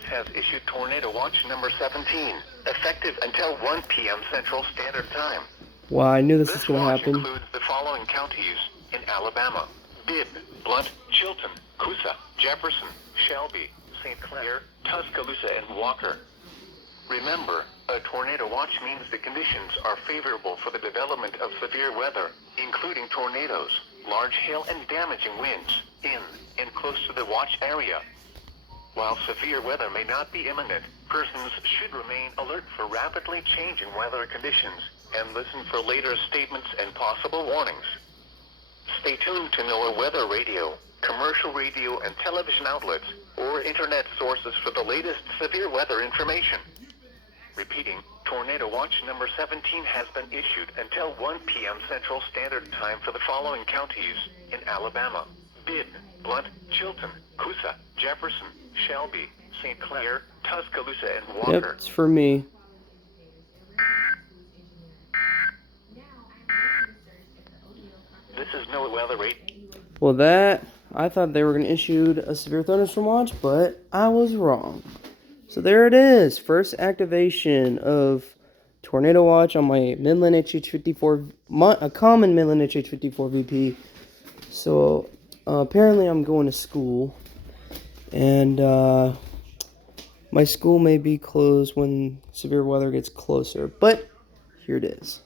Office has issued Tornado Watch number 17, effective until 1 p.m. Central Standard Time. Wow, I knew this was This going to watch happen. includes the following counties in Alabama: Bibb, Blount, Chilton, Coosa, Jefferson, Shelby, St. Clair, Tuscaloosa, and Walker. Remember, a tornado watch means the conditions are favorable for the development of severe weather, including tornadoes, large hail, and damaging winds, in and close to the watch area. While severe weather may not be imminent, persons should remain alert for rapidly changing weather conditions and listen for later statements and possible warnings. Stay tuned to NOAA weather radio, commercial radio and television outlets, or internet sources for the latest severe weather information. Repeating, Tornado Watch number 17 has been issued until 1 p.m. Central Standard Time for the following counties in Alabama: Bibb, Blount, Chilton, Coosa, Jefferson, Shelby, St. Clair, Tuscaloosa, and Walker. Yep, it's for me. This is NOAA weather radio. Well, I thought they were going to issue a severe thunderstorm watch, but I was wrong. So there it is. First activation of Tornado Watch on my Midland HH54, a common Midland HH54VP. So apparently I'm going to school, and my school may be closed when severe weather gets closer, but here it is.